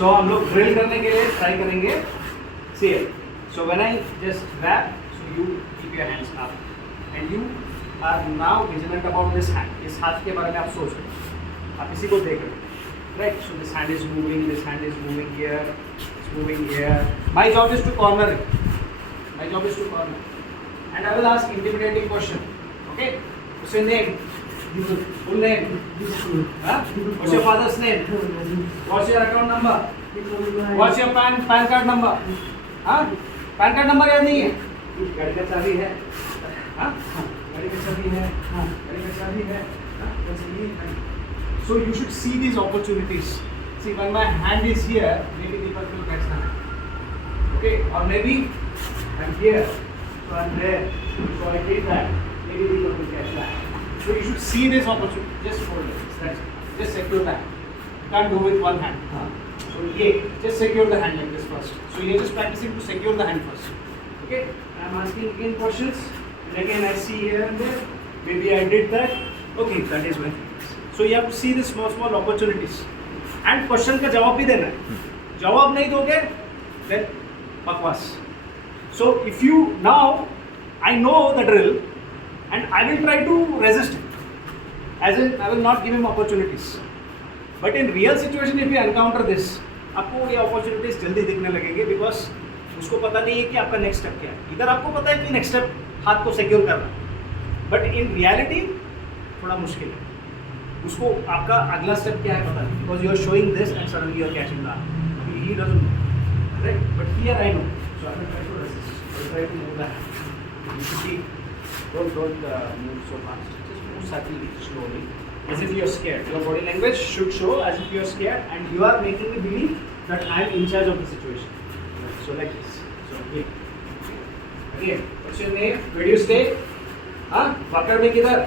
सो हम लोग ड्रिल करने के लिए ट्राई करेंगे see it. So when I just grab, so you keep your hands up and you are now vigilant about this hand. इस हाथ के बारे में आप सोच रहे हो, आप इसी को देख रहे हो. Right, so this hand is moving, this hand is moving here, it's moving here. My job is to corner it. My job is to corner. And I will ask intimidating question. Okay? What's your name? Full name? Huh? What's your father's name? What's your account number? What's your PAN card number? हाँ? PAN card number याद नहीं है? गाड़ी का चाबी है? हाँ? गाड़ी का चाबी है? हाँ? गाड़ी का चाबी है? हाँ? So you should see these opportunities. See, when my hand is here, maybe Deepak will catch the hand. Okay, or maybe I'm here, so I'm there. So I take that. Maybe Deepak will catch that. So you should see this opportunity. Just hold it. That's it. Just secure that. You can't do with one hand. So yeah, just secure the hand like this first. So you're just practicing to secure the hand first. Okay, I'm asking again questions. And again I see here and there. Maybe I did that. Okay, that is when. So you have to see the small opportunities. And question का जवाब भी देना है. जवाब नहीं दोगे, then बकवास. So if you now, I know the drill, and I will try to resist it. As in, I will not give him opportunities. But in real situation, if you encounter this, आपको ये opportunities जल्दी दिखने लगेंगे because उसको पता नहीं है कि आपका next step क्या है. इधर आपको पता है कि next step हाथ को secure करना, but in reality थोड़ा मुश्किल है. उसको आपका अगला स्टेप क्या है पता नहीं, because you are showing this and suddenly you are catching that. He doesn't know, right? But here I know, so I will try to resist. I will try to move the hand. You should see, don't move so fast, just move subtly, slowly, as if you are scared. Your body language should show as if you are scared and you are making me believe that I am in charge of the situation. So like this. So again, what's your name? Where do you stay? हाँ, वाकड़ में किधर?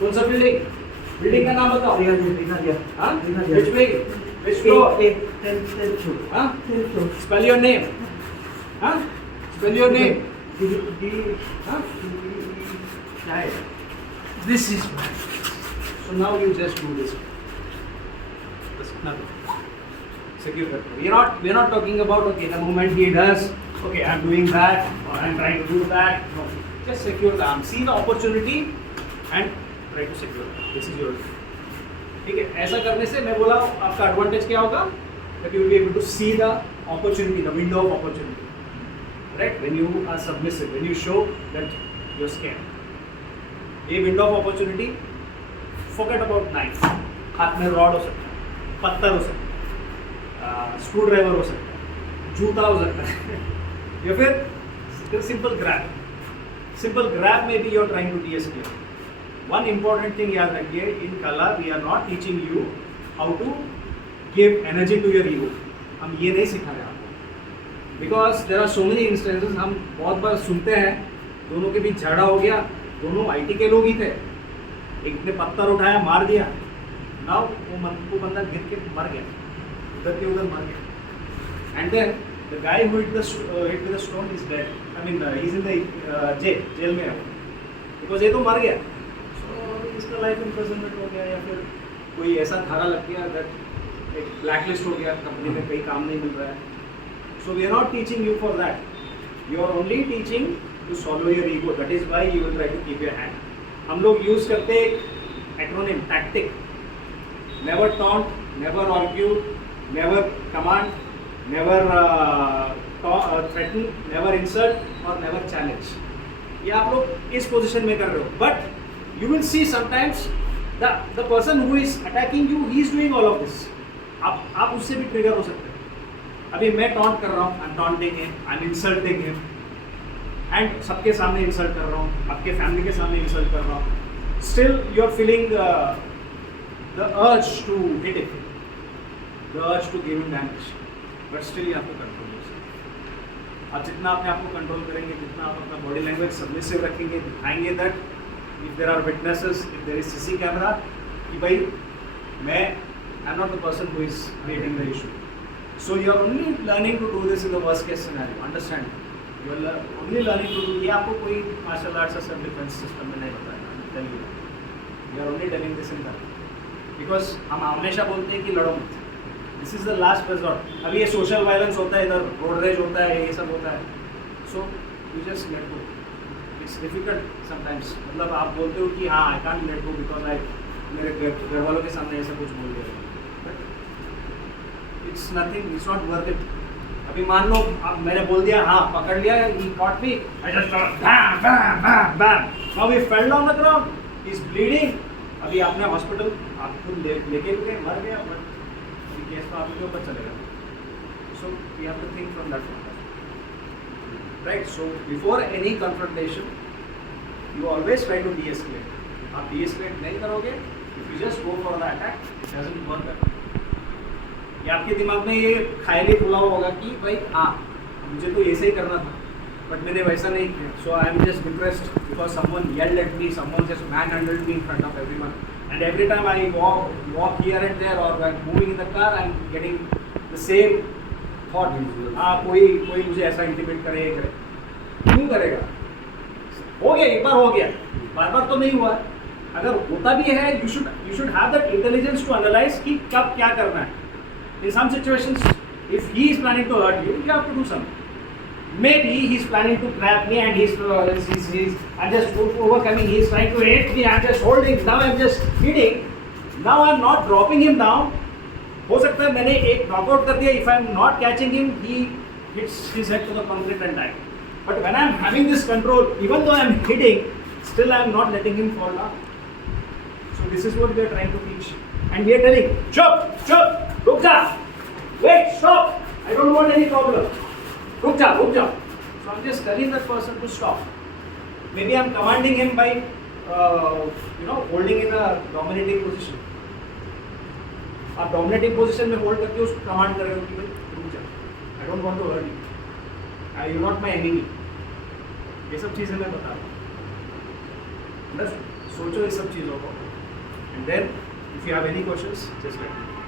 कौन सा building? Building का नाम बताओ. हाँ? Which building? Which floor? 10th. हाँ? Spell your name. हाँ? Spell your name. हाँ? This is bad. So now you just do this. Just nothing. Secure. We're not talking about okay the moment he does okay I'm doing that or I'm trying to do that. No. Just secure the arm. See the opportunity and try to secure. This is your. ठीक है, ऐसा करने से मैं बोला आपका advantage क्या होगा, that you will be able to see the opportunity, the window of opportunity, right? When you are submissive, when you show that you're scared. ये window of opportunity, forget about knife. हाथ में rod हो सकता है, पत्थर हो सकता है, स्क्रू ड्राइवर हो सकता है, जूता हो सकता है, या फिर simple grab. Simple grab may be you're trying to de-escalate. One important thing याद रखिए, in कला we are not teaching you how to give energy to your ego. हम ये नहीं सिखा रहे आपको, because there are so many instances हम बहुत बार सुनते हैं, दोनों के बीच झगड़ा हो गया, दोनों IT के लोग ही थे, एक ने पत्थर उठाया मार दिया, now वो बंदा गिर के मर गया, उधर के उधर मर गया, and then the guy who hit with the stone is dead. I mean he's in the jail में है, because ये तो मर गया. इसका लाइफ इम्प्रिजनमेंट हो गया या फिर कोई ऐसा धारा लग गया दैट एक ब्लैकलिस्ट हो गया, कंपनी में कहीं काम नहीं मिल रहा है. So we are not teaching you for that, you are only teaching to solve your ego. That is why you will try to keep your hand. हम लोग यूज करते एक acronym, tactic. Never taunt, never argue, never command, never threaten, never insult और never challenge. ये आप लोग इस position में कर रहे हो, but you will see sometimes the person who is attacking you, he is doing all of this. आप उससे भी ट्रिगर हो सकते हैं. अभी मैं टॉन्ट कर रहा हूँ, I'm taunting him, I'm insulting him, and सबके सामने इंसल्ट कर रहा हूँ, आपके फैमिली के सामने इंसल्ट कर रहा हूँ. Still you are feeling the urge to hit him, the urge to give him damage, but still you have to control yourself. आप जितना अपने आप को कंट्रोल करेंगे, जितना आप अपना बॉडी लैंग्वेज सबमिसिव रखेंगे, दिखाएंगे that if there are witnesses, if there is CC camera, कि भाई मैं I'm not the person who is creating the issue. So you are only learning to do this in the worst case scenario. Understand? You are only learning to do. ये आपको कोई martial arts or self defense system में नहीं बताएगा. I'm telling you. You are only telling this in that. Because हम हमेशा बोलते हैं कि लड़ो मत. This is the last resort. अभी ये सोशल वायलेंस होता है, इधर रोड रेज होता है, ये सब होता है. So you just let go. It's difficult sometimes. मतलब आप बोलते हो कि हाँ I can't let go because I मेरे घर वालों के सामने ऐसा कुछ बोल दिया, but it's nothing, it's not worth it. अभी मान लो अब मैंने बोल दिया, हाँ पकड़ लिया, he caught me, I just bam bam bam bam. Now he fell down the ground, he is bleeding. अभी आपने हॉस्पिटल आप खुद लेके गए, मर गया, बट अभी केस तो आपके ऊपर चलेगा. So we have to think from that point, right? So before any confrontation, you always try to de-escalate. आप de-escalate नहीं करोगे, if you just go for the attack, it doesn't work out. ये आपके दिमाग में ये ख्याली खुला होगा कि भाई हाँ मुझे तो ऐसे ही करना था, बट मैंने वैसा नहीं किया. So I am just depressed because someone yelled at me, someone just manhandled me in front of everyone, and every time I walk here and there और when moving in the car I am getting the same thought. हाँ कोई मुझे ऐसा intimate करे, ये करे. क्यों करेगा? हो गया, एक बार हो गया, बार बार तो नहीं हुआ. अगर होता भी है, you should have that intelligence to analyse कि कब क्या करना है. In some situations, if he is planning to hurt you, you have to do something. Maybe he is planning to grab me and I'm just overcoming. He is trying to hit me. I'm just holding. Now I'm just hitting. Now I'm not dropping him down. हो सकता है मैंने एक drop out कर दिया. If I'm not catching him, he hits his head to the concrete and die. But when I'm having this control, even though I'm hitting, still I'm not letting him fall down. So this is what we are trying to teach. And we are telling, chop. रुक जा, wait, stop, I don't want any problem. रुक जा. So I'm just telling that person to stop. Maybe I'm commanding him by, holding in a dominating position. आप dominating position में hold करके उसको command कर रहे हो कि भाई रुक जा, I don't want to hurt you. You're not my enemy. ये सब चीज़ें मैं बता रहा हूँ. बस सोचो इस सब चीज़ों को. And then, if you have any questions, just let me know.